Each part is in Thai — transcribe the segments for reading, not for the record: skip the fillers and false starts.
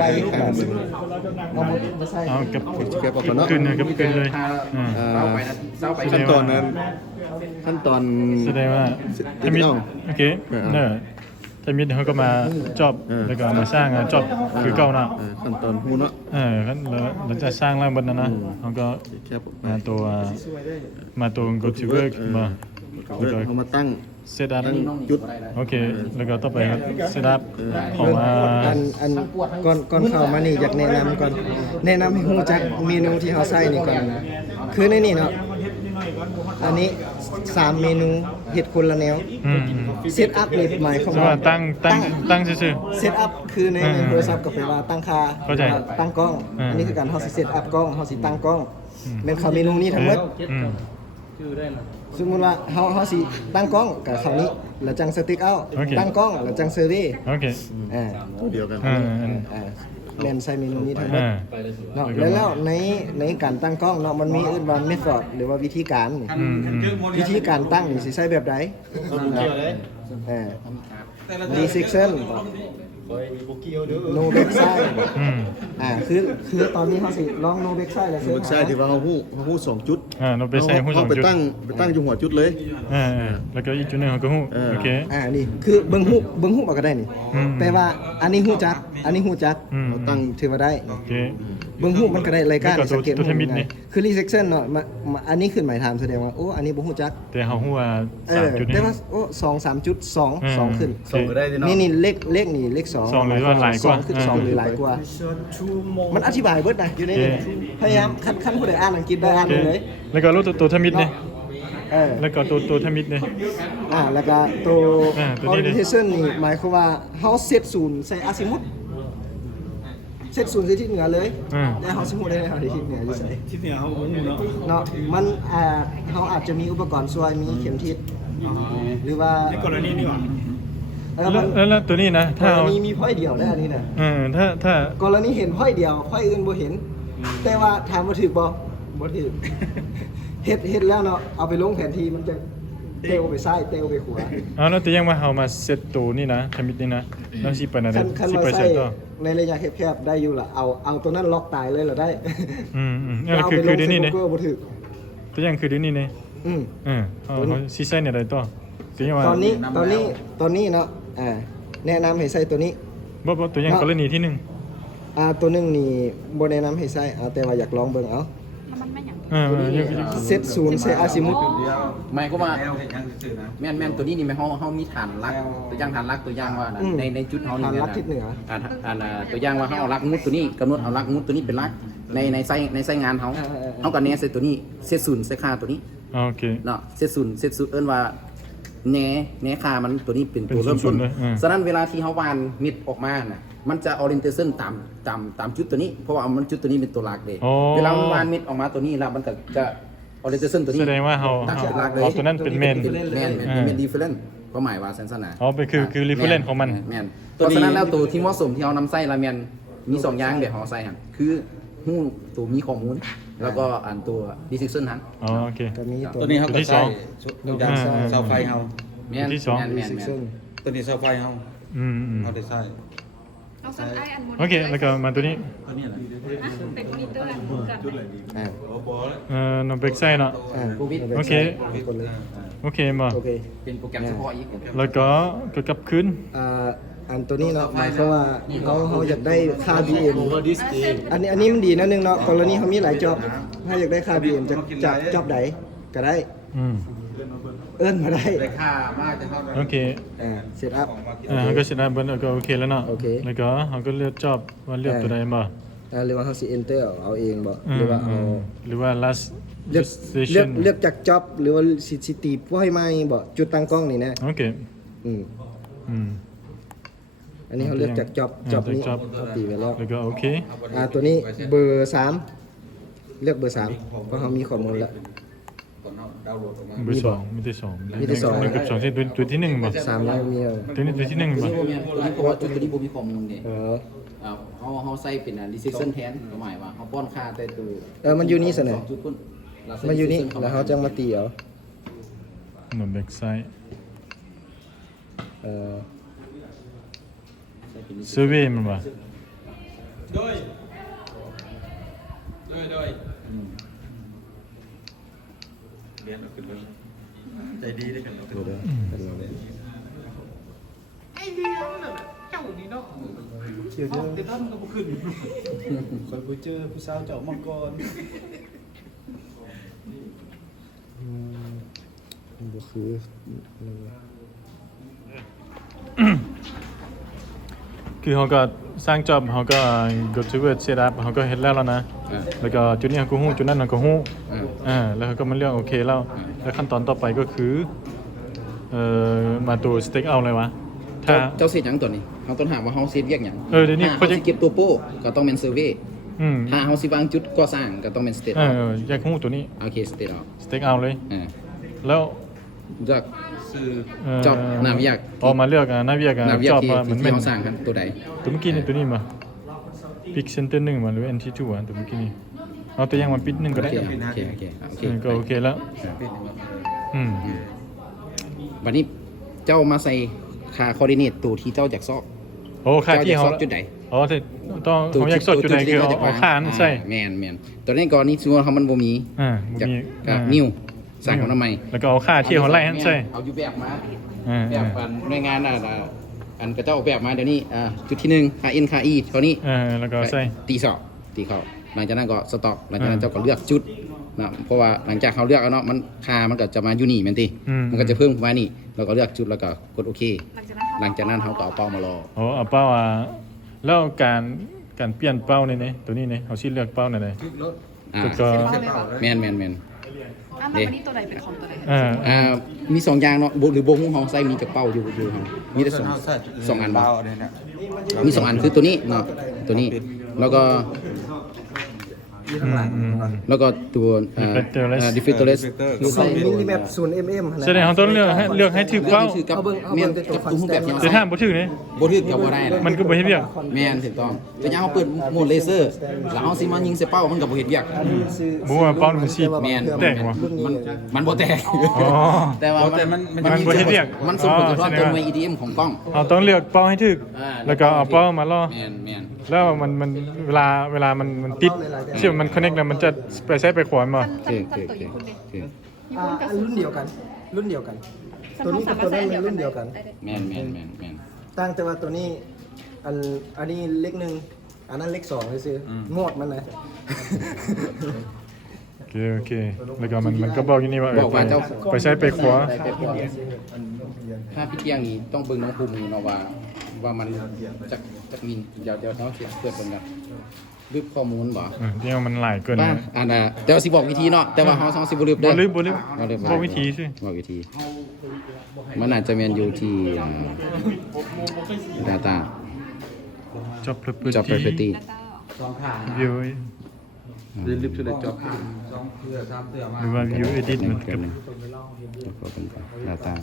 ไปเอามาใส่ เอากับ เก็บออกก่อนเนาะ กึนเลยกับกึนเลยขั้นตอนนั้นขั้นตอน แสดงว่าถ้ามิดโอเคเนอะถ้ามิดเขาก็มาจอบแล้วก็มาสร้างจอบคือเก่านะ ขั้นตอนหูเนาะ เราจะสร้างร่างบนนั้นนะเขาก็ แคบ มาตัว go to work มาแล้วก็ เอามาตั้ง set up จุด โอเคแล้วก็ต่อไปก็ set up ของ อันก่อนเข้ามานี่อยากแนะนำก่อนแนะนำให้ฮู้จักเมนูที่เฮาใส่นี่ก่อนคือในนี่เนาะอันนี้3เมนูเฮ็ดคนละแนวเซตอัพนี่หมายความ สมมติ ว่า ว่าตั้งซื่อ เซตอัพคือในโทรศัพท์ก็แปลว่าตั้งค่า เข้าใจ ตั้งกล้องอันนี้คือการเฮาสิเซตอัพกล้องเฮาสิตั้งกล้องแม่นเข้าเมนูนี้ทั้งหมด สมมุติว่าเฮาสิตั้งกล้องกับคราวนี้แล้วจังสติ๊กเอาตั้งกล้องแล้วจังเซอร์เวย์ โอเค ตัวเดียวกัน แม่นใส่เมนูนี้ทั้งหมดเนาะแล้วในการตั้งกล้องเนาะมันมีอื่นว่าเมธอดหรือว่าวิธีการนี่วิธีการตั้งนี่สิใช้แบบใดresection no backside คือตอนนี้เขาสิลอง no backside แล้ว เบิกไส้ที่ว่าเขาหู้2จุด เราไปใส่หูสอง ไป จุด ตั้งอยู่หัวจุดเลย แล้วก็อีกจุดหนึงเขาก็หูโอเค นี่คือเบิ่งฮู้บ่ก็ได้นี่แปลว่าอันนี้ฮู้จักอันนี้ฮู้จัก เราตั้ง ถือว่าได้ โอเค เบิ่งฮู้มันก็ได้รายการ แล้วก็ตัว สังเกต ตัวเทมิดนี่ คือ resection เนาะอันนี้ขึ้นหมายถามแสดงว่าโอ้อันนี้บ่ฮู้จัก แต่เขาหูว่า3จุด แต่ นี้ ว่าโอ้2 3จุด2ขึ้น ส่งก็ได้เนาะ นี่เลขนี่เลข2 สองหรือว่าหลายกว่า ขึ้น2หรือหลายกว่า มันอธิบายเบิดนะอยู่ในนี้พยายามคันผู้ใดอ่านอังกฤษได้อ่านเลย แล้วก็รู้ตัวทมิดนี่ เออ แล้วก็ตัวทมิดนี่ แล้วก็ตัว ตัวนี้ดิ orientation นี่หมายความว่าเฮาเซตศูนย์ใส่อาซิมุตเซตศูนย์ใส่ทิศเหนือเลยแต่เฮาสิฮู้ได้เฮาที่ทิศเหนืออยู่ไส ที่เนี่ยเขาบ่ฮู้เนาะ เนาะมันเฮาอาจจะมีอุปกรณ์ช่วยมีเข็มทิศหรือว่า ในกรณีนี้ว่า แล้วตัวนี้นะ ก ถ้าร เอา ณีมีพ้อยเดียวได้อันนี้น่ะ ถ้าก รณีเห็นพ้อยเดียวพ้อยอื่นบ่เห็น แต่ว่าถามว่าถูกบ่ถูก เฮ็ดแล้วเนาะเอาไปลงแผนที่มันจะเตลไปซ้ายเตลไปขวา แล้วแต่ยังว่าเอามาเซตตัวนี่นะทมิดนี่นะแล้วสิไปไหน คัน สิ ว่า ไป ใส่ ใส่ต่อ ในระยะแคบๆได้อยู่ล่ะเอาตัวนั้นล็อกตายเลยเหรอได้ นั่นคือเดี๋ยวนี้นี่ ก็บ่ถูก ตัวยังคือเดี๋ยวนี้นี่ เขาสิใส่ในใดต่อคือยังว่า ตอนนี้เนาะแนะนำให้ใส่ตัวนี้ บ่ตัวยังกรณีที่หนึ่ง ตัวหนึงนี่บ่แนะนำให้ใส่แต่ว่าอยากลองเบิ่งเอา มันไม่หยัง เซตศูนย์ใส่อาซิมุต หมายก็ว่าแม่นตัวนี้นี่แม่นเฮามีฐานรักตัวอย่างฐานรักตัวอย่างว่าในจุดเฮานี่ ฐานรักทิศเหนือ ตัวอย่างว่าเฮาเอารักมุดตัวนี้กำหนดเอารักมุดตัวนี้เป็นรักในไส้งานเฮาก็แนใส่ตัวนี้เซตศูนย์ใส่ค่าตัวนี้ โอเค เนาะเซตศูนย์เอิ้นว่าแหนค่ามันตัวนี้เป็นตัวเริ่มต้นฉะนั้นเวลาที่เฮาวานมิดออกมาน่ะมันจะ orientation ตามจุดตัวนี้เพราะว่ามันจุดตัวนี้เป็นตัวหลักเด้เวลามันวานมิดออกมาตัวนี้แล้วมันก็จะ orientation ตัวนี้ แสดงว่าเขาตัวนั้นเป็นเมน เมน different ก็หมายว่าสันสนา เป็นคือ reference ของมัน แม่นเพราะฉะนั้นแล้วตัวที่เหมาะสมที่เอานำใส่ละแม่นมี2อย่างเดี๋ยวเอาใส่หั่นคือฮู้ตัวมีข้อมูลแล้วก็อันตัว decision หั่น โอเค ก็มีตัว ตัวนี้เขาก็ ที่ส ใส่ อง ตัวอย่างเสาไฟเฮา แม่น ที่สอง แม่น ซึ่ง ตัวนี้เสาไฟเฮาเขาได้ใส่ เอาสักไอ้อันบน โอเคแล้วก็มาตัวนี้ ตัวนี้แหละ เป็นมอนิเตอร์อันบนกันไหม น้องเบกไซเนาะ โอเค โอเคมา โอเค เป็นโปรแกรมเฉพาะอีก แล้วก็กลับคืน อันตัวนี้เนาะหมายความว่าเขาอยากได้ค่า BM อันนี้มันดีนะนึงเนาะกรณีเขามีหลายจ็อบถ้าอยากได้ค่า BM จากจ็อบใดก็ได้เอิ้นมาได้ ได้ค่ามากจะเท่าไหร่ โอเค เซตอัพ เขาก็ชนะเบิ้ลก็โอเคแล้วเนาะ โอเค แล้วก็เขาก็เลือกจอบว่าเลือกตัวใดมา หรือว่าเขาสิ enter เอาเองบ่หรือว่าเอา หรือว่า last เลือก station จากจ็อบหรือว่าสิตีผู้ให้มาบ่จุดตั้งกล้องนี่นะ โอเค อืม อืม อันนี้เขาเลือกจากจ็อบนี้ จาก job เขาตีไว้แล้ว แล้วก็โอเค ตัวนี้เบอร์3เลือกเบอร์3เพราะเขามีข้อมูลแล้ว เบอร์สองมีที่สอง มีที่สอง หนึ่งกับสองใช่ตัวที่หนึ่งป่ะ 3แล้วมี ตัวนี้ตัวที่หนึ่ง ตัว ป่ะ นี้เพราะว่าจุดตัวนี้บ่มีข้อมูลเนี่ย เขาใส่เป็นdecision แทนก็หมายว่าเขาป้อนค่าแต่ตัว มันอยู่นี่เสนอ จุดพุ่น มันอยู่นี่แล้วเขาจะมาตีเอา น้องเบกไซ เอ่อ survey มันป่ะ ใจดีด้วยกัน เดี๋ยวเดี๋ยวเป็นเราเลย เดี๋ยว เดี๋ยวท่านก็บ่ขึ้นคนไปเจอผู้สาวเจ้ามังกร บ่คือ คือเขาก็สร้างจ็อบเขาก็ go to work set up เขาก็เฮ็ดแล้วนะ แล้วก็จุดนี้เขาก็ฮู้จุดนั้นเขาก็ฮู้แล้วเขาก็มาเลือกโอเคแล้ว แล้วขั้นตอนต่อไปก็คือมาตัวสเต็กเอาเลยวะถ้า เจ้าเสียหยังตัวนี้เขาต้องถามว่าเขาเสียเรียกหยัง เดี๋ยวนี้ ถ้า เขา เขา จะ สิเก็บตัวโป้ก็ต้องเป็นเซอร์เวย์ อืม ถ้าเขาสิวางจุดก่อสร้างก็ต้องเป็นสเตท อยากฮู้ตัวนี้ โอเคสเตทเอา สเต็กเอาเลย แล้ว จาก ซื้อ จอบนาวิยาก ออกมาเลือกนาเวียก นาวิยา จ ก อบ ที่ ว่ามัน ที่ แม่น เขาสร้างกันตัวใด ตัวเมื่อกี้นี่ตัวนี้มาพิกเซนเตอร์1มาหรือ NT2 อ่ะตัวเมื่อกี้นี่เอาตัวอย่างมาปิด1ก็ โอ ได้ เคโอเคโอเคโอเค ก็โอเคแล้วอืม บัดนี้เจ้ามาใส่ค่าคอร์ดิเนตตัวที่เจ้าอยากซอก โอ้ค่าที่เขา ซอกจุดไหน อ๋อแต่ต้องเขาอยากสดจุดไหนคือเอาค่านั้นใส่ แมนตัวนี้ก่อนนี่สมมุติเขามันบ่มี จาก มี นิ้วสร้างของทำไม แล้วก็เอาค่าที่เขาไล่นั้นใส่ เอาอยู่แบบมา อ่า แบบอันหน่วยงานอันกระเจ้าออกแบบมาเดี๋ยวนี้จุดที่1ค่า N ค่า E เท่านี้ แล้วก็ใส่ ตีสอบตีเข้าหลังจากนั้นก็สต็อกหลังจากนั้นเจ้าก็เลือกจุดนะเพราะว่าหลังจากเขาเลือกแล้วเนาะมันค่ามันก็จะมาอยู่นี่แม่นติมันก็จะเพิ่มขึ้นมานี่เราก็เลือกจุดแล้วก็กดโอเค หลังจากนั้นเขาก็เอาเป้ามารอ โอ้เอาเป้าแล้วการเปลี่ยนเป้านี่ตัวนี้นี่เขาชี้เลือกเป้าไหน อ่า ก็ แม่น มันวันนี้ตัวใดเป็นของตัวใด มี2อย่างเนาะหรือบ่ฮู้เฮาใส่มีจักเป้าอยู่เฮามีแต่สองอันบ่ เบาเนี่ยนะ มี2อันคือตัวนี้เนาะตัวนี้แล้วก็ตัวDeflectorless คือใส่ มิลลิเมตร0 mm แสดงเขาต้องเลือกให้ถูกเป้า คือกับแม่นกับตุ้มแบบที่ แต่ เฮา ถ้าบ่ถึงนี่ บ่ถึกก็บ่ได้นะ มันก็บ่เฮ็ดเวียก แม่นถูกต้องแต่ยังเฮาเปิดโหมดเลเซอร์แล้วเฮาสิมายิงใส่เป้ามันก็บ่เฮ็ดเวียก บ่ว่าเป้ามันสิ แม่น แตกว่ะ มันบ่แตก อ๋อ แต่ว่า แต่มัน มันบ่เฮ็ดเวียก มันส่งผลกระทบ อ๋อแสด ต่ ง อ ว่า หน่วย EDM ของกล้อง เราต้องเลือกเป้าให้ถูกแล้วก็เอาเป้ามาล่อ แม่น แล้วมันเวลามันติดเชื่อมันคอนเนคแล้วมันจะไปซ้ายไปขวามา คือ ตัวญี่ปุ่นดิ คือ รุ่นเดียวกัน ตัวนี้กับตัวนั้นเป็นรุ่นเดียวกัน แม่น ต่างแต่ว่าตัวนี้อันนี้เล็กหนึ่งอันนั้นเล็ก2ซื่องอดมันนะ โอเคแล้วก็มันก็บอกอย่างนี้ว่า บอกว่าเจ้า ไปซ้ายไปขวา ถ้าพี่เที่ยงนี้ต้องเบิ่งน้องภูมิเนาะว่ามันจักมินเดี๋ยวเฮาสิเปิดเบิ่งกันลึกข้อมูลบ่ ที่มันหลายเกิน ป้าแต่ว่าสิบอกวิธีเนาะแต่ว่าเฮาสิบ่ลืมเด้อ บ่ลืม บอก วิธีสิ บอกวิธี มันอาจจะแม่นอยู่ที่ data job job property view รีบๆช่วยเลยจบ 2เทื่อ3เทื่อมา หรือว่า view edit มันก็ data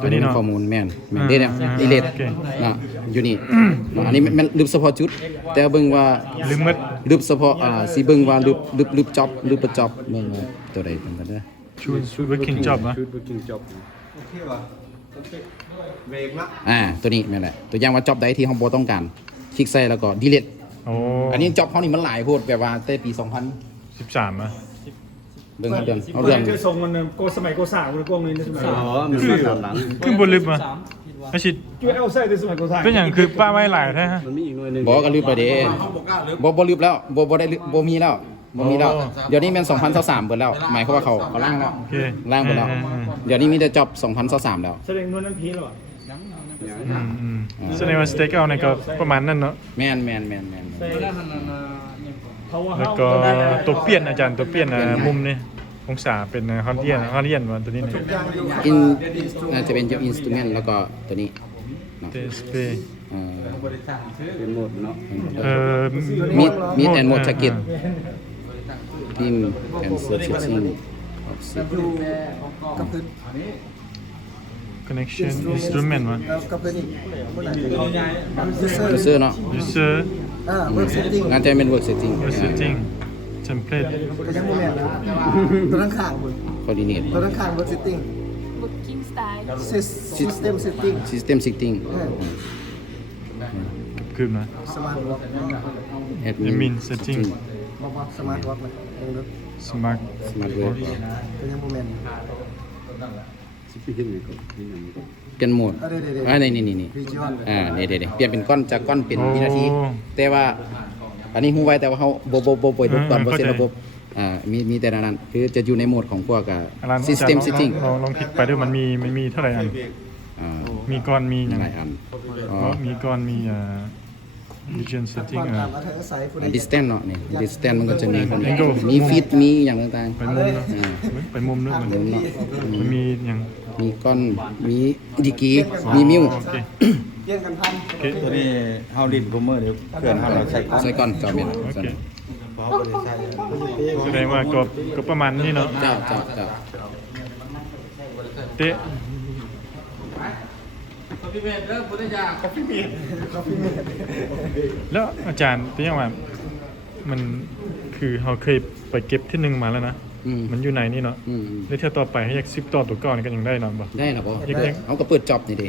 ตัวนี้เนาะ ข้อมูลแม่นเด้เนี่ยดีเลท โอเค นะอยู่นี่อันนี้มันลืมเฉพาะจุด แต่เบิ่งว่า ลืมหมด ลืมเฉพาะสิเบิ่งว่าลืมจ็อบลืมประจ็อบเบิ่งว่าตัวใดเป็นกันเด้อ shoot working job นะ ชุดกินจบ ตัวนี้แม่นแหละตัวอย่างว่าจ็อบใดที่เฮาบ่ต้องการคลิกใส่แล้วก็ดีเลท โอ้ อันนี้จ็อบเฮานี่มันหลายโพดแบบว่าแต่ปี 2000 13อ่ะ เบิ่งเอาเรื่อง เคยส่งมันโกสมัยโกซ่าคนกวงนี้สมัย คือบ่ลืมอ่ะไม่ชิด ช่วยเอาใส่ในสมัยโกซ่า เป็นอย่างคือป้าไว้หลายแท้ฮะ บ่ก็ลืมไปเด้บ่ลืมแล้วบ่ได้บ่มีแล้วเดี๋ยวนี้แม่น2023เบิดแล้วหมายความว่าเขาล่างแล้ว โอเค ล่างไปแล้ว เดี๋ยวนี้มีแต่จ็อบ2023แล้ว แสดงนวลนั้นพีหรอ แสดงว่าสเต็กเอาในก็ประมาณนั้นเนาะ แม่น แล้วก็ตัวเปลี่ยนอาจารย์ตัวเปลี่ยนมุมนี่องศาเป็นฮอนเทียนว่าตัวนี้นี่ น่าจะเป็นจ็อบอินสตูเมนต์แล้วก็ตัวนี้ เตสเป เป็นหมดเนาะ มีแอนโมทาเก็ตพิมแอนเซอร์ชิ่ง กับพื้น connection instrument วะ กับพื้นอีกคนไหน ยูเซอร์เนาะ user work setting งานจะเป็น work setting setting template ก็ยังโมเมนต์นะตัวข้างๆบน coordinate ตัวข้างๆ work setting Booking style system setting system setting คืบนะ สมาร์ท admin admin setting บ่สมาร์ทวอทมันเองเด้อ สมัคร สมาร์ทเวิร์ก ก็ยังบ่แม่น สิพี่ยังมีก็ยังมีก็ เปลี่ยนโหมด เด้ นี่ วิจวล เดี๋ยวเปลี่ยนเป็นก้อนจากก้อนเป็นวินาที แต่ว่าอันนี้ฮู้ไว้แต่ว่าเขาบ่ปล่อยทุกก้อนบ่เซ็นระบบมีแต่นั้นคือจะอยู่ในโหมดของพวกsystem setting ลองคลิกไปด้วยมันมีเท่าไหร่อัน มีก้อนมีอย่าง ห ไร ลายอัน มีก้อนมีregion ควา setting มตามอัธยาศัยผู้ใด distance เนาะนี่ distance มันก็จะมี Angle มีฟีดมีอย่างต่าง ไปมุมนะไปมุมด้วยมัน ๆเนาะ มันมีอย่าง มีก้อนมีดีกรีมีมิว โอเค เปลี่ยนกันพัน โอเค ตัวนี้เฮาลิ้นกูมือเดี๋ยวเพื่อนเฮาเราใส่ ใส่ก้อนจอมเนี่ย โอเคแสดงว่าก็ประมาณนี้เนาะ เจ้า เต๊ะแล้วอาจารย์ที่ยังว่ามันคือเราเคยไปเก็บที่หนึ่งมาแล้วนะ มันอยู่ในนี่เนาะแล้วเที่ยวต่อไปให้อยากซิปต่อตัวก่อนก็ยังได้เนาะบ่ ได้นะบ่ ยัง เขาก็เปิดจ็อบนี่ดิ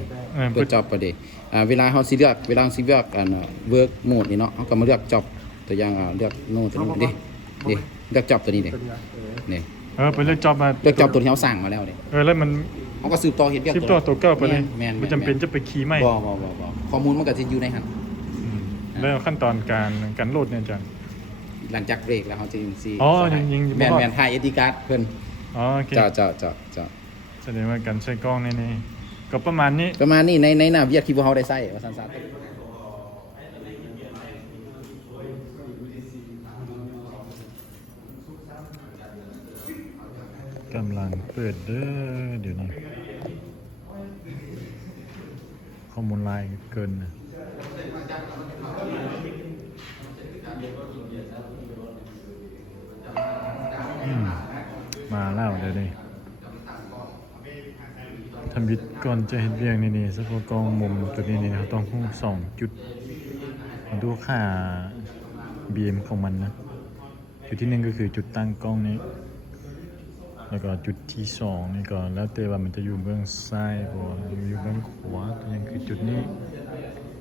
เปิดจ็อบประเดี๋ยวเวลาเขาสิเลือกเอันเวิร์กโหมดนี่เนาะเขาก็มาเลือกจ็อบตัวอย่างเลือกโน้ตตัวนี้ดิเลือกจ็อบตัวนี้ดินี่ ไปเลือกจ็อบมา เลือกจ็อบตัวที่เขาสั่งมาแล้วดิ แล้วมัน เขาก็สืบต่อเฮ็ดเวียก ซิปต่อตัวเก่าไปเลย แม่น ไม่จำเป็นจะไปคีย์ใหม่ บ่ข้อมูลมันก็จะอยู่ในหัน แล้วขั้นตอนการโหลดเนี่ยอาจารย์ หลังจากเบรกแล้วเขาจะสิ อ๋อยัง แม่นถ่ายเอดีการ์ดเพิ่น อ๋อโอเค เจ้า แสดงว่าการใช้กล้องแน่ๆก็ประมาณนี้ ประมาณนี้ในหน้าเวียดที่พวกเขาได้ใช้ว่าซั่นๆ กำลังเปิดเด้อเดี๋ยวนี้ข้อมูลลายเกินนะมาแล้วเดี๋ยวนี้ทำบิดก่อนจะเห็นเรียงนี่สักกล้องมุมตัวนี้นี่เขาต้องหุ้ม2 จุดมาดูค่า BM ของมันนะจุดที่1ก็คือจุดตั้งกล้องนี้แล้วก็จุดที่2นี่ก็แล้วแต่ว่ามันจะอยู่เบื้องซ้ายหรืออยู่เบื้องขวาตัวยังคือจุดนี้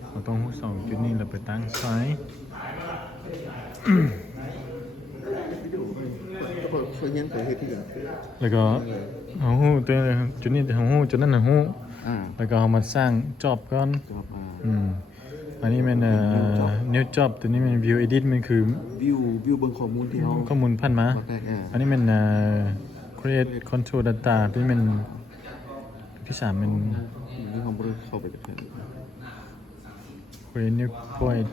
เราต้องหุ้ม2 จุดนี้แล้วไปตั้งซ้าย เคยยังเคยเฮ็ดที่ แล้วก็เอาหูตัวจุดนี้เอาหูจุดนั้นเอาหูแล้วก็เอามาสร้างจอบก่อนอันนี้มันnew job ตัวนี้มัน view edit มันคือ วิวเบิ่งข้อมูลที่เฮา ข้อมูลพันมาอันนี้มันcreate control data ตัวนี้มันที่3มัน นี่เฮาบ่ได้เข้าไปกับ create new point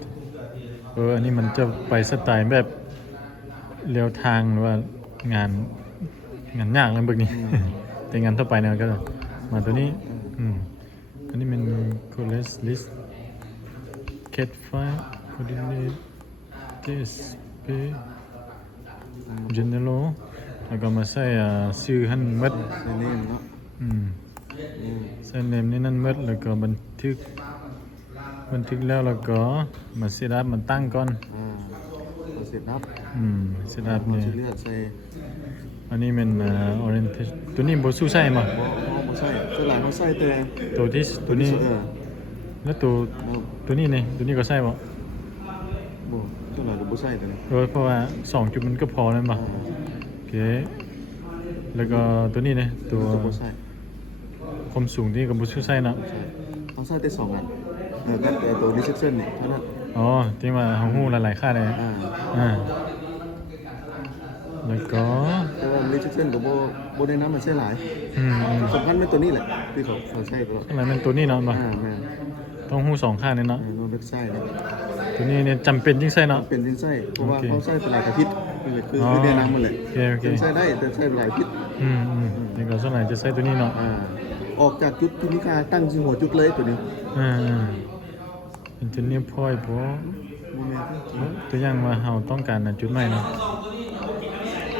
อันนี้มันจะไปสไตล์แบบเลี้ยวทางหรือว่างานยากแล้วเบิกนี้ แต่งานทั่วไปเนี่ยก็มาตัวนี้อันนี้มัน collect list cat file coordinate tsp general แล้วก็มาใส่ชื่อหั่นมัด เนมเนาะ ใส่เนมนี่นั่นมัดแล้วก็บันทึกแล้วก็มาเซตอัพมันตั้งก่อนเสร็จนับ เซตอัพเนี่ย เลือกใส่ อันนี้เป็นorientation ตัวนี้บ่สู้ใช่มั้ย บ่ใส่สลายเฮาใส่แต่ ตัวนี้แล้วตัวนี้นี่ตัวนี้ก็ใช่บ่ บ่สลายก็บ่ใส่แต่ เพราะว่า2 จุดมันก็พอแล้วมั้ยโอเคแล้วก็ตัวนี้นี่ตัว บ่ใส่ ความสูงที่ก็บ่สู้ใช่เนาะ ต้องใส่แต่2อันกันแต่ตัว reception นี่เท่านั้น อ๋อที่ว่าเฮาฮู้หลายๆค่าเลยแล้วก็ แต่ว่า reception ก็บ่ได้นำมาใช้หลายสำคัญเป็นตัวนี้แหละที่เขาใช้ตลอด อะไรมันตัวนี้เนาะบ่ แม่น ต้องฮู้2ค่าเนี่ยเนาะ เราเลือกใส่เลย ตัวนี้เนี่ยจำเป็นจริงใช่เนาะ เป็นดินไส้เพราะว่าเขาใส่เป็นหลายกระพิษคือแนะนำหมดเลย โอเค ใส่ได้แต่ใส่เป็นหลายพิษ นี่ก็ส่วนใหญ่จะใช้ตัวนี้เนาะ ออกจากจุดที่มีค่าตั้งชื่อหัวจุดเลยตัวนี้ เป็นจุดนี้พอยเพราะตัวอย่างว่าเราต้องการจุดใหม่เนาะ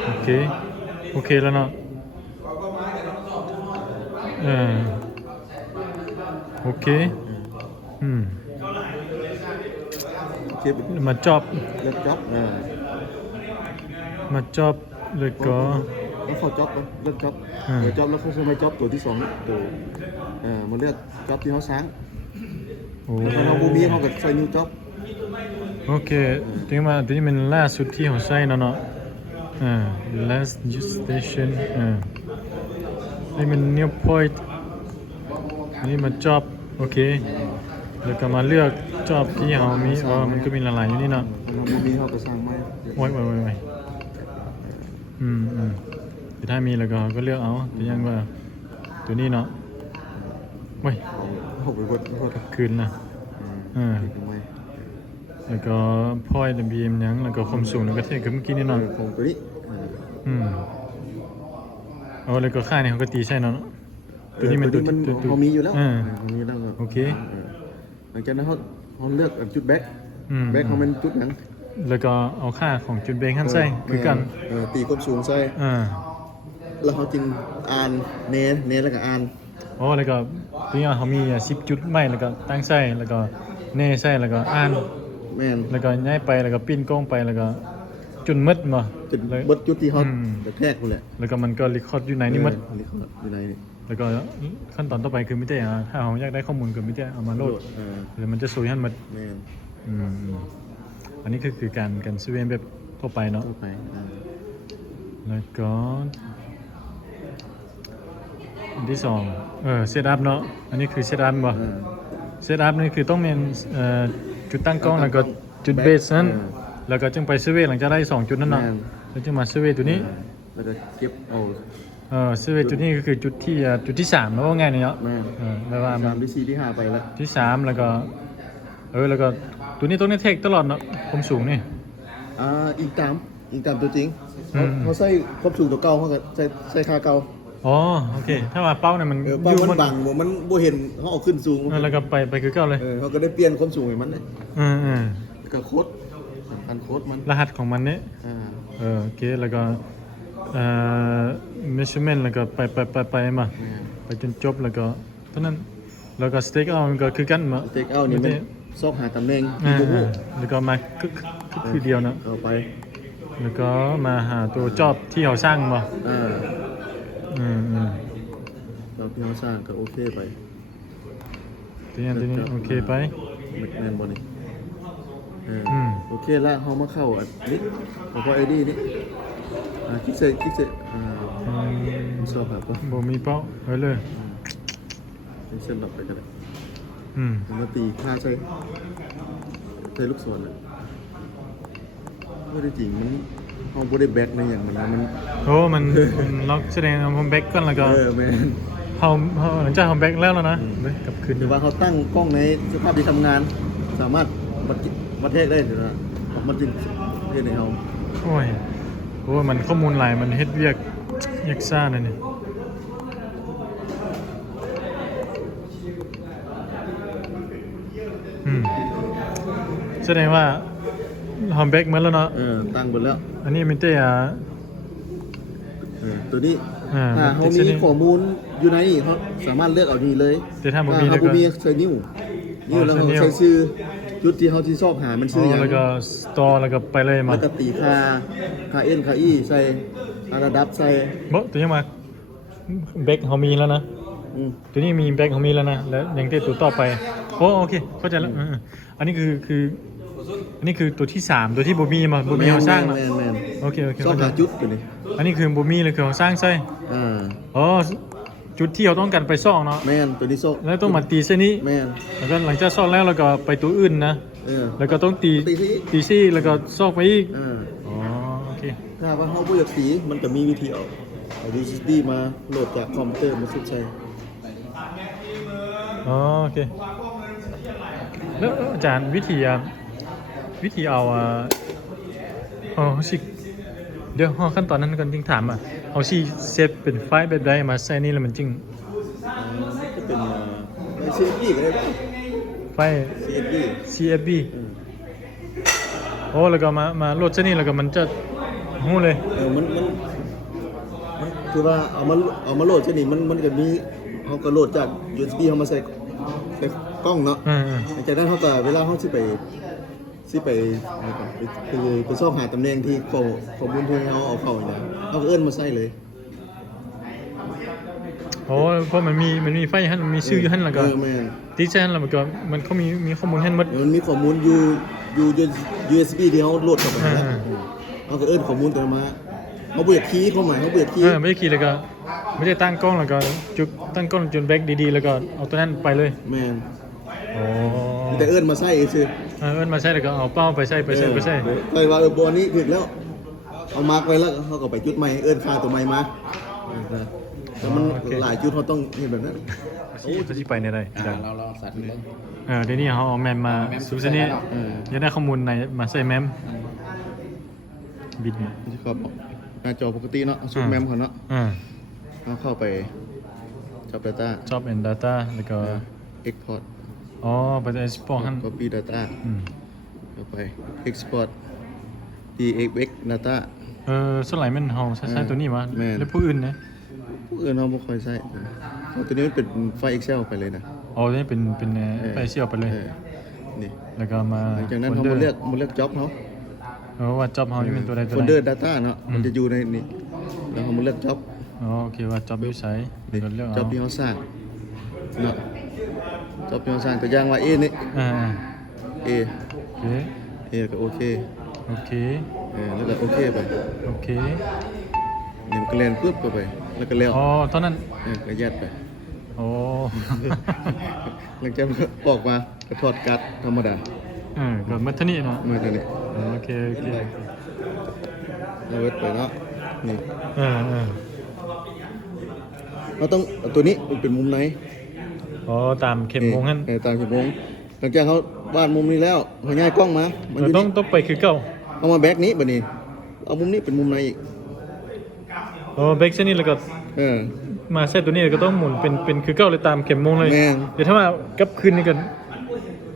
โอเคแล้วเนาะโอเคมาจอบ เลือกจ็อบ มาจอบเลยก็ แล้วเขาจ็อบเลือกจ็อบจ็อบแล้วเขาจะมาจ็อบตัวที่2ตัวมาเลือกจ็อบที่เขาสร้างแล้วเราบูบี้เขาก็ใส่นิวจ็อบ โอเคถึงมาตัวนี้มันล่าสุดที่เขาใช้เนาะlast use station นี่มัน new point นี่มา job โอเคแล้วก็มาเลือก job ที่เขามีมันก็มีหลายๆอยู่นี่เนาะ มันมีเขาก็สร้างไม้ ไว้แต่ถ้ามีแล้วก็เลือกเอาแต่ยังว่าตัวนี้เนาะไว้ เอาไปบด คืนนะไม้ แล้วก็พอยต์บีเอ็มยังแล้วก็ความสูงแล้วก็เทียบกับเมื่อกี้นี่เนาะ ของตัวนี้ แล้วก็ค่าเนี่ยเขาก็ตีใช่เนาะตัวนี้มันตัว เขามีอยู่แล้วเขามีแล้ว โอเค หลังจากนั้นเขาเลือกจุดแบ็คเขาเป็นจุดนั้น แล้วก็เอาค่าของจุดเบรกขั้นใส่คือกัน ตีความสูงใส่แล้วเขาจึงอ่านเนแล้วก็อ่าน แล้วก็ตัวนี้เขามี10จุดไม่แล้วก็ตั้งใส่แล้วก็เน่ใส่แล้วก็อ่าน แม่น แล้วก็ย้ายไปแล้วก็ปิ้นกล้องไปแล้วก็จุดมืดมา จุดบดจุดที่เขาแทรกกูแหละ แล้วก็มันก็รีคอร์ดอยู่ในนี่มืด อยู่ในนี่ แล้วก็ขั้นตอนต่อไปคือไม่ได้ถ้าเราอยากได้ข้อมูลก็ไม่ได้เอามาโหลดหรือมันจะโซยให้มัน แม่น อันนี้คือการซื้อเองแบบทั่วไปเนาะ เข้าไป แล้วก็อันที่สองเซตอัพเนาะอันนี้คือเซตอัพบ่เซตอัพนี่คือต้องมีจุดตั้งกล้องแล้วก็จุดเบสนั้นแล้วก็จึงไปซื้อเวหลังจากได้2จุดนั้นเนาะแล้วจึงมาซื้อเวตัวนี้ แล้วก็เก็บเอา ซื้อเวจุดนี้ก็คือจุดที่3แล้วว่าไงเนี่ยเนาะ แม่ แล้วว่ามา 3ที่4ที่5ไปแล้ว ที่3แล้วก็แล้วก็ตัวนี้ต้องเทคตลอดเนาะความสูงนี่ อีกตามตัวจริงเขาใส่ครบสูงตัวเก่าเขาก็ใส่ค่าเก่า โอเคถ้าว่าเป้าเนี่ยมัน เป้ามันบังมันบ่เห็นเขาเอาขึ้นสูง แล้วก็ไปคือเก่าเลย เขาก็ได้เปลี่ยนความสูงให้มันเลย ก็โค้ดสำคัญโค้ดมัน รหัสของมันเนี่ยโอเคแล้วก็measurement แล้วก็ไปมาไปจนจบแล้วก็เท่านั้นแล้วก็ stake out มันก็คือกันมา เทคเอานี่มันซอกหาตำแหน่ง แล้วก็มาคือเดียวนะ เอาไป แล้วก็มาหาตัวจอบที่เขาสร้างมาเราที่เขาสร้างก็โอเคไป ตัวนี้โอเคไป แมนบอลนี่โอเคแล้วเขามาเข้านี่ผมก็ไอ้นี่คลิกเซชอบแบบว่า บ่มีเป้าเลยเส้นหลับไปกันเลยผมมาตีค่าใช้ลูกศรเลยไม่ได้จริงมันเขาไม่ได้แบ็คในอย่างมันมันล็อกแสดงเอาแบ็กก่อนแล้วก็แมนเขาหลังจากเขาแบ็กแล้วนะกลับคืน แต่ว่าเขาตั้งกล้องในสภาพที่ทำงานสามารถบันเทศได้ถึงนะมันจึงเทศในเขาโอ้ยมันข้อมูลหลายมันเฮ็ดเวียกยักซ่าเลยเนี่ยแสดงว่าหอมแบ็กเหมือนแล้วเนาะตั้งหมดแล้วอันนี้มิเตะตัวนี้ถ้าเขามีข้อมูลอยู่ในนี่เขาสามารถเลือกเอาดีเลยแต่ถ้าเขามีใช้นิ้วแล้วเขาใช้ชื่อจุดที่เขาที่ชอบหามันชื่ออย่างแล้วก็สตอร์แล้วก็ไปเลยมาแล้วก็ตีค่าเอ็นค่าอีใส่ระดับใส่ตัวนี้มาแบ็กเขามีแล้วนะตัวนี้มีแบ็กเขามีแล้วนะแล้วยังเตะตัวต่อไปโอเคเข้าใจแล้วอันนี้คืออันนี้คือตัวที่3ตัวที่บูมีมาบูมีเขาสร้างนะโอเคชอบหาจุดตัวนี้อันนี้คือบูมีเลยคือเขาสร้างใช่จุดที่เขาต้องการไปซ่องเนาะแมนตัวนี้ซ่องแล้วต้องมาตีเส้นนี้แมนแล้วก็หลังจากซ่องแล้วเราก็ไปตัวอื่นนะแล้วก็ต้องตีซี่แล้วก็ซ่องไปอีกโอเคถ้าว่าเขาผู้อยากตีมันจะมีวิธีเอา VCD มาโหลดจากคอมพิวเตอร์มาสุดใจโอเคแล้วอาจารย์วิธีเอาสิเดี๋ยวขั้นตอนนั้นกันจริงถามเอาสิเซฟเป็นไฟล์แบบใดมาใส่นี่แล้วมันจริงจะเป็นCFD ก็ได้ไฟล์ CFD แล้วก็มาโหลดเส้นนี้แล้วก็มันจะหู้เลยมันคือว่าเอามาโหลดเช่นนี้มันจะมีเขาก็โหลดจาก USB เขามาใส่กล้องเนาะจากนั้นเขาก็เวลาเขาไปชอบหาตำแหน่งที่ข้อมูลที่เขาเอาเข้าอย่างนี้เขาก็เอื้อนมาใส่เลยเพราะมันมีไฟหั่นมันมีชื่ออยู่หั่นแล้วก็ติดใส่หั่นแล้วมันเขามีข้อมูลหั่นหมดมันมีข้อมูลอยู่ อยู่ USB ที่เขาโหลดเข้าไปแล้วเขาก็เอิ้นข้อมูลกันมาเขาเบื่อคีย์เข้ามาเขาเบื่อคีย์ ไม่ได้ขี่แล้วก็ไม่ได้ตั้งกล้องแล้วก็จุดตั้งกล้องจนแบ็คดีๆแล้วก็เอาตัวนั้นไปเลย แม่น โอ้ แต่เอิ้นมาใส่ซื่อ เอิ้นมาใช่แล้วก็เอาเป้าไปใช่ไปใช่ไปใช่ เคยว่าบอลนี้ถึงแล้ว เอามาร์กไว้แล้วเขาก็ไปจุดใหม่เอิ้นค่าตัวใหม่มาแต่มันหลายจุดเขาต้องเห็นแบบนั้น ที่ไปในใด เราลองสาธิตเลย เดี๋ยวนี้เขาเอาแมมมาซูซนี่ยังได้ข้อมูลในมาใส่แมมบิด ที่เขาบอกหน้าจอปกติเนาะซูมแมมเขาเนาะเขาเข้าไปจับ data ชอบ and data แล้วก็ export อ๋อไปจะ export หั่น copy data เข้าไป export dxx data ส่วนไหนมันเฮาใช้ตัวนี้มา แม่น แล้วผู้อื่นนะ ผู้อื่นเราไม่ค่อยใช้เพราะตัวนี้มันเป็นไฟล์ Excel ไปเลยนะ อ๋อนี่เป็นไปเชี่ยวไปเลย นี่ แล้วก็มา หลังจากนั้นเขามาเลือก job เขา ว่า job เฮานี่เป็นตัวใดตัว โฟล ไห เดอร์ น data เนาะมันจะอยู่ในนี่แล้วเขามาเลือก job อ๋อโอเคว่า job อยู่ไส นี่ ก็เลือก job ที่เขาสร้างเนาะ job ที่เขาสร้างตัวอย่างว่า A นี่ A โอเค A ก็โอเค โอเค แล้วก็โอเคไป โอเค นี่มันก็เล่นปุ๊บเข้าไปแล้วก็แล้ว อ๋อตอนนั้น ก็ยัดไป โอ้ หลังจากนั้นออกมาก็ถอดการ์ดธรรมดา ก็มัธนี่เนาะ มาตัวนี้ โอเคโอเค แล้วเวทไปเนาะนี่ เออ เราต้องเอาตัวนี้มันเป็นมุมไหน อ๋อตามเข็มวงหั่น ตามเข็มวงหลังจากเขาวาดมุมนี้แล้วเขาย้ายกล้องมามันอยู่ ต้อ นี่ งไปคือเก่า เอามาแบ็กนี้บัดนี้เอามุมนี้เป็นมุมไหนอีก อ๋อเบรกเส้นนี้แล้วก็ เออ มาเส้นตัวนี้ก็ต้องหมุนเป็นคือเก่าเลยตามเข็มวงเลย แม่น เดี๋ยวถ้ามากับคืนนี่กัน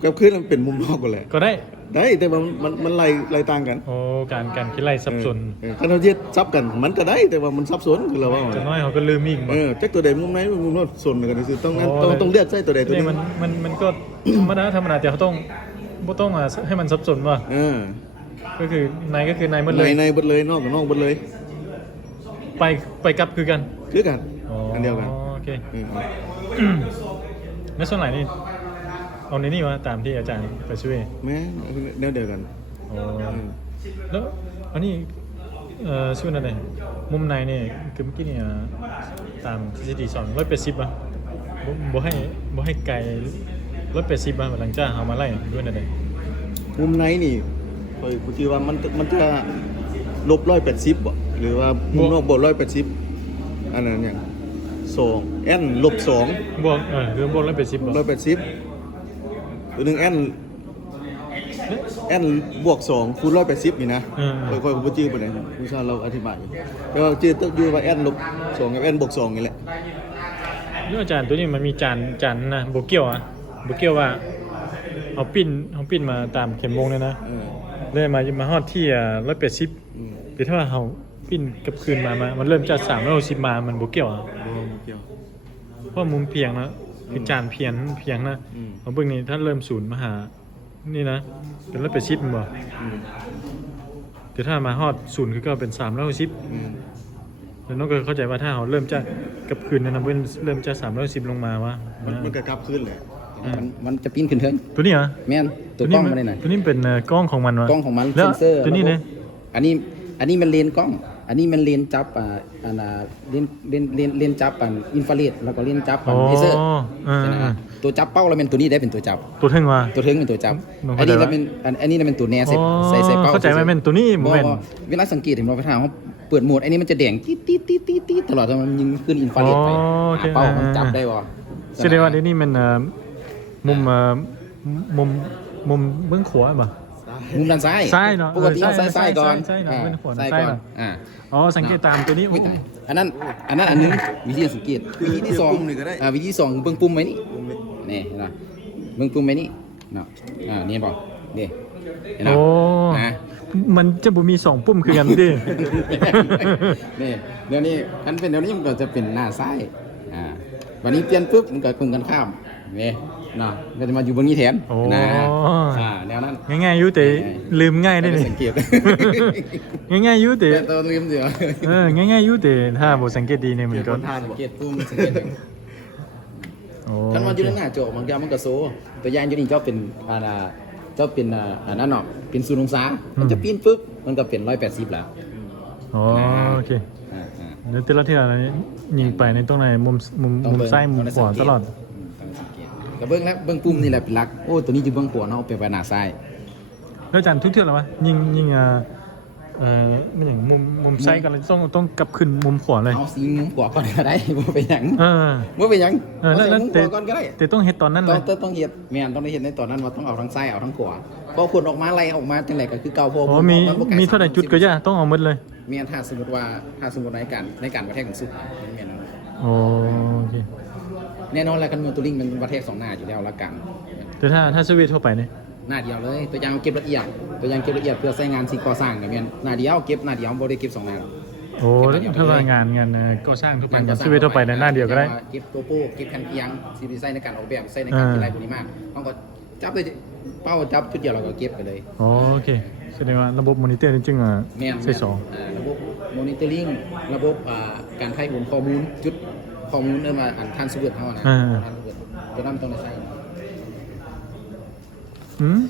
กับขึ้นมันเป็นมุมนอกกันแหละ ก็ได้ ได้แต่ว่ามันไล่ต่างกัน โอ้การคิดไล่สับสน ถ้าเราเทียบซับกันมันก็ได้แต่ว่ามันซับซ้อนคือเราว่า จะน้อยเขาก็ลืมอีกบ่ แจ็คตัวใดมุมไหนมุมนอกส่วนกันคือต้องเลือกใส่ตัวใดตัว นี่ นี้ มันก็ ธรรมดาแต่เขาต้องบ่ต้องให้มันสับสนว่ะ ก็คือในก็คือในหมดเลย ในบดเลยนอกกับนอกบดเลย ไปกลับคือกัน คือกันอันเดียวกัน โอเคแล้วส่วนไหนนี่เอาในนี่มาตามที่อาจารย์ไปช่วย แม่แนวเดียวกัน อ๋อแล้วอันนี้ชื่ออะไรมุมในนี่คือเมื่อกี้เนี่ยตามทฤษฎี280ป่ะบ่ให้ไกล180ป่ะหลังจากเอามาไล่ด้วยนั่นเอง มุมไหนนี่คอยกูคิดว่ามันจะลบ180บ่หรือว่ามุมนอกบวก180อันนั้นอย่าง2 n ลบ2 บวกคือบวก180ป่ะ 180ตัวหนึง n บวก2คูณ180นี่นะค่อยๆกูบ่จื้อปานใดผู้ชายเราอธิบายอยู่แต่ว่าจื้อต้องอยู่ว่า n ลบ2กับ n บวก2นี่แหละ เรื่องอาจารย์ตัวนี้มันมีจานนะโบเกียวว่าเอาปิ้นมาตามเข็มวงเลยนะเลยมาฮอดที่180เดี๋ยวถ้าว่าเราปิ้นกับคืนมามันเริ่มจาก360มามันโบเกียวเพราะมุมเพียงนะคือจานเพียงนะเอาเบิ่งนี่ถ้าเริ่มศูนย์มาหานี่นะเป็น180มันบ่เดี๋ยวถ้ามาฮอดศูนย์คือก็เป็น360แล้วน้องก็เข้าใจว่าถ้าเราเริ่มจากกับคืนนั้นเริ่มจาก310ลงมาวะ มันก็กลับขึ้นแหละ มันจะปิ้นขึ้นเทิง ตัวนี้เหรอ แม่นตัวกล้องมันได้ไหน ตัวนี้เป็นกล้องของมันวะ กล้องของมัน แล้ เซ วน เซอร์ ตัวนี้เนี่ย อันนี้มันเลนกล้อง อันนี้มันเลนจับเลนจับอินฟราเรดแล้วก็เลนจับเลเซอร์ใช่ไหมตัวจับเป้าเราเป็นตัวนี้ได้เป็นตัวจับ ตัวเท่งว่ะ ตัวเทิงเป็นตัวจับ น้อง อั เข้าน ใจ นี้ วะ เราเป็นอันนี้เราเป็นตัวแนเใส่เป้า เข้าใจว่าเป็นตัวนี้ บ่ แม่น เวลาสังเกตเห็นเราไปทางเขาเปิดโหมดอันนี้มันจะแดงตีตลอดมันยิงขึ้นอินฟราเรดไปหาเป้ามันจับได้บ่ แสดงว่าที่นี่มันมุมเบื้องขวาป่ะ มุมด้านซ้าย ซ้ายเนอะ ปกติเอาซ้ายก่อน ซ้ายเนอะเป็นหัว ซ้าย ซ้าย ก่อน เนอะ อ๋อสังเกตตามตัวนี้ ไม่ตายอันนั้นอันนึงวิธีสังเกตวิธีที่สองวิธีที่สองเบิ่งปุ่มไว้นี่นี่เห็นไหมเบิ่งปุ่มไว้นี่เนาะนี่ป่ะนี่เห็นไหม โอ้ นะ มันจะบ่มี2ปุ่มคือกันดิ นี่เดี๋ยวนี้คันเป็นเดี๋ยวนี้มันก็จะเป็นหน้าซ้ายวันนี้เปลี่ยนปุ๊บมันก็กลุ่มกันข้ามนี่เนาะก็จะมาอยู่บนนี้แทน โอ้ นะแนวนั้น ง่ายๆอยู่แต่ลืมง่ายได้นี่ สังเกต ง่ายๆอยู่แต่ ตัวลืมเดี๋ยว ง่ายๆอยู่แต่ถ้าบ่สังเกตดีเนี่ยมันก็ สังเกตปุ่มสังเกต โอ้ คันมันอยู่ในหน้าจอมันก็โซตัวอย่างอยู่นี่ก็เป็น เจ้าเป็นอันนั้นเนาะเป็น0องศามันจะปีนปึ๊บมันก็เป็น180แล้ว อ๋อโอเค อ่า เดี๋ยวแต่ละเทื่ออะไรยิงไปในตรงไหนมุมซ้ายมุมขวาตลอด ต้องสังเกตก็เบิ่งแล้วเบิ่งปุ่มนี่แหละเป็นหลักโอ้ตัวนี้อยู่เบื้องขวาเนาะไปไว้หน้าซ้าย แล้วอาจารย์ทุกเทื่อเหรอวะยิงไม่อย่างมุมซ้ายกันเลยต้องกลับขึ้นมุมขวาเลย เอาสีมุมขวาก่อนก็ได้ บ่เป็นหยัง เออ บ่เป็นหยัง แล้ว เอาสีมุมขวาก่อนก็ได้ แต่ต้องเฮ็ดตอนนั้นเลย ต้องเฮ็ดแม่นต้องได้เฮ็ดในตอนนั้นว่าต้องเอาทั้งซ้ายเอาทั้งขวาพอผลออกมาไล่ออกมาจังได๋ก็คือเก่าพอ อ๋อมีเท่าไหร่จุดก็ย่าต้องเอาหมดเลย แม่นถ้าสมมุติในการวัดแทกของสุดแม่น โอเค แน่นอนแล้วกันมือตัวลิงมันวัดแทก2หน้าอยู่แล้วละกัน แต่ถ้าสวิตทั่วไปเนี่ย หน้าเดียวเลยตัวอย่างเก็บละเอียดเพื่อใช้งานสิ่งก่อสร้างก็แม่นหน้าเดียวเก็บหน้าเดียวบ่ได้เก็บ2หน้า โอ้ถ้าว่างานก็สร้างทั่วไปงานสวิตทั่วไปในหน้าเดียวก็ได้ เก็บตัวโป้เก็บแผ่นเอียงสิใช้ในการออกแบบใช้ในการเขียนลายพวกนี้มากเขาก็จับเลยเป้าจับจุดเดียวเราก็เก็บไปเลย โอเคแสดงว่าระบบมอนิเตอร์จริงๆอ่ะ แม่น ใส่สอง ระบบมอนิเตอร์ลิงระบบการถ่ายผลข้อมูลจุดข้อมูลมาอันทันสมบูรณ์เฮานะทันสมบูรณ์ตัวนั้นต้องได้ใช้ อืม